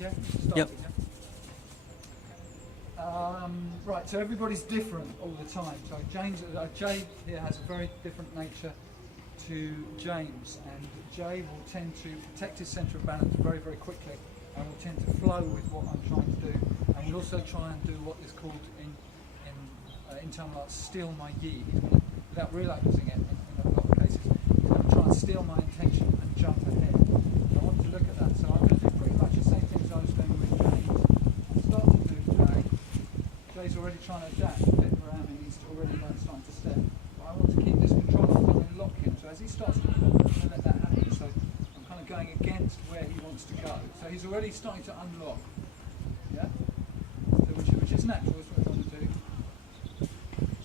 Yeah, yep. Right, so everybody's different all the time. So Jay here has a very different nature to James, and Jay will tend to protect his centre of balance very, very quickly, and will tend to flow with what I'm trying to do, and will also try and do what is called in terms like steal my yi. He's going to, without realising it in a lot of cases, he's going to try and steal my intention and jump ahead. I want to look at that, so I'm going to do pretty much the same thing as I was doing with James. I'll start to move Jay. Jay's already trying to adapt a bit around me, he's already starting to step. But I want to keep this control, I'm going to lock him. So as he starts to move, I'm going to let that happen. So I'm kind of going against where he wants to go. So he's already starting to unlock. Yeah? So which is natural, is what I want to do.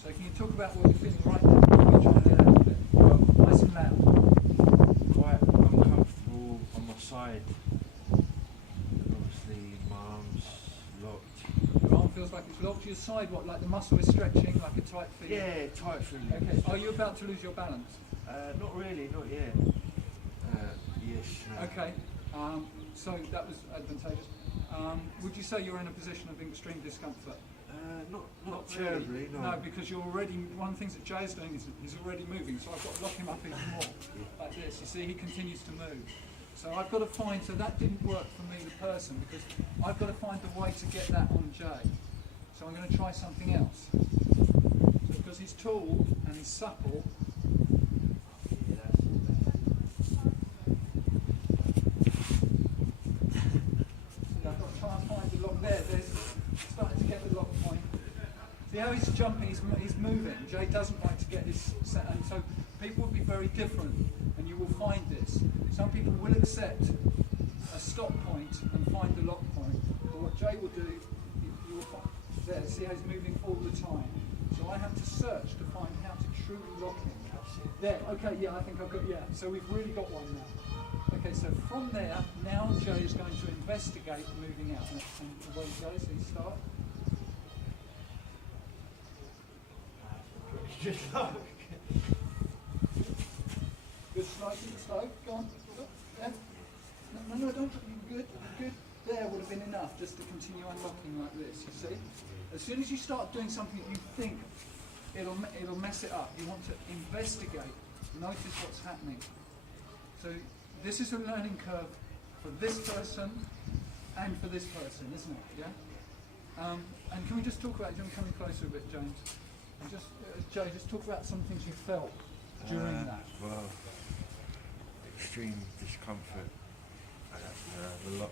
So can you talk about what you're feeling right now? You're trying to get out of it. Well, nice and loud. Quite uncomfortable on my side. Obviously, my arm's locked. Your arm feels like it's locked to your side, what, like the muscle is stretching, like a tight feeling? Yeah, tight feeling. Okay, are you about to lose your balance? Not really, not yet. Yes. No. Okay, so that was advantageous. Would you say you're in a position of extreme discomfort? Not terribly, really. No, because you're already, one of the things that Jay's doing is he's already moving, so I've got to lock him up even more, like this. You see, he continues to move. So I've got to find, so that didn't work for me, the person, because I've got to find a way to get that on Jay. So I'm going to try something else. So because he's tall and he's supple, starting to get the lock point. See how he's jumping, he's moving. Jay doesn't like to get his set, and so people will be very different, and you will find this. Some people will accept a stop point and find the lock point, but what Jay will do, you will find, there, see how he's moving all the time. So I have to search to find how to truly lock him. There, okay, yeah, I think I've got, yeah, so we've really got one now. Okay, so from there, now Jay is going to investigate moving out. And away he goes, so you start. Good, slow, go on. Yeah. No, don't, you're good. There would have been enough just to continue unlocking like this, you see? As soon as you start doing something that you think it'll mess it up, you want to investigate, notice what's happening. So this is a learning curve for this person and for this person, isn't it? Yeah. And can we just talk about? Do you want to come in closer a bit, James? And just Joe, just talk about some things you felt during that. Well, extreme discomfort. The lock,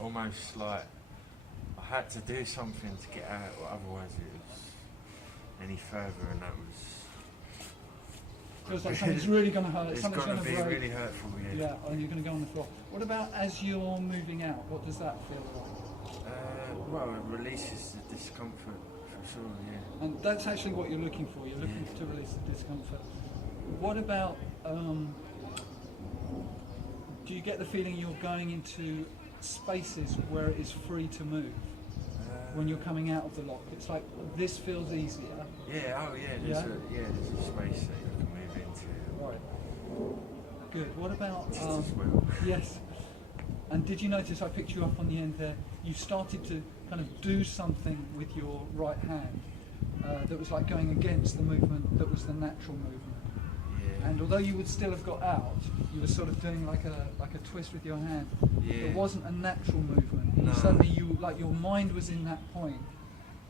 almost like I had to do something to get out, or otherwise it was any further, and that was. Feels like something's really going to hurt. It's something's going to be break. really hurtful. Yeah, and you're going to go on the floor. What about as you're moving out? What does that feel like? Well, it releases the discomfort for sure. Yeah. And that's actually what you're looking for. You're looking to release the discomfort. What about? Do you get the feeling you're going into spaces where it is free to move? When you're coming out of the lock, it's like this feels easier. Yeah. Oh yeah. There's a space that you can move into. Right. Good. What about? As well. Yes. And did you notice I picked you up on the end there? You started to kind of do something with your right hand that was like going against the movement that was the natural movement. Yeah. And although you would still have got out, you were sort of doing like a twist with your hand. Yeah. It wasn't a natural movement. No. Suddenly your mind was in that point,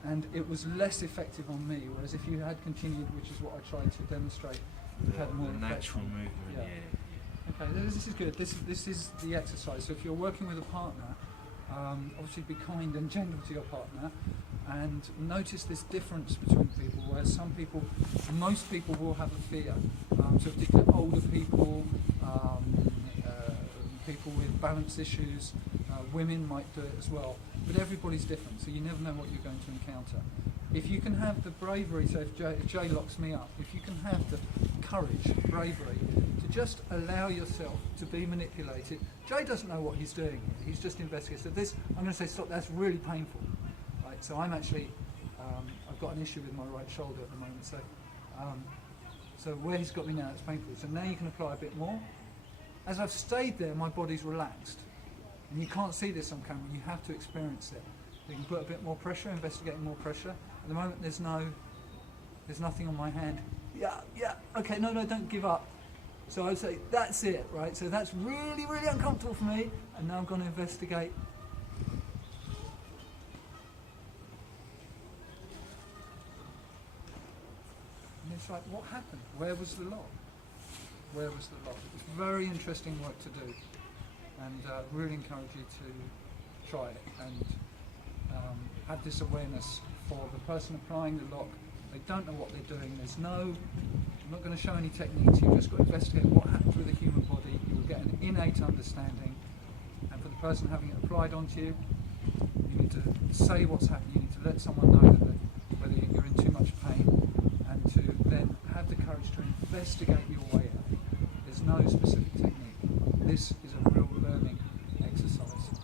and it was less effective on me. Whereas if you had continued, which is what I tried to demonstrate, it had more the effect. natural movement. Yeah. Okay, this is good. This is the exercise. So if you're working with a partner, obviously be kind and gentle to your partner, and notice this difference between people. Where most people will have a fear. So particularly older people, people with balance issues, women might do it as well. But everybody's different, so you never know what you're going to encounter. If you can have the bravery, so if Jay locks me up, if you can have the courage, bravery, to just allow yourself to be manipulated. Jay doesn't know what he's doing. He's just investigating. So this, I'm going to say, stop, that's really painful. Right? So I'm actually, I've got an issue with my right shoulder at the moment. So where he's got me now, it's painful. So now you can apply a bit more. As I've stayed there, my body's relaxed. And you can't see this on camera, you have to experience it. You can put a bit more pressure, investigating more pressure. At the moment there's nothing on my hand. Yeah, okay, no, don't give up. So I would say, that's it, right? So that's really, really uncomfortable for me, and now I'm going to investigate. And it's like, what happened? Where was the lock? Where was the lock? It's very interesting work to do, and really encourage you to try it and have this awareness for the person applying the lock. They don't know what they're doing. I'm not going to show any techniques. You've just got to investigate what happens with the human body. You will get an innate understanding. And for the person having it applied onto you, you need to say what's happening. You need to let someone know whether you're in too much pain, and to then have the courage to investigate your way out. There's no specific technique. This is a real learning exercise.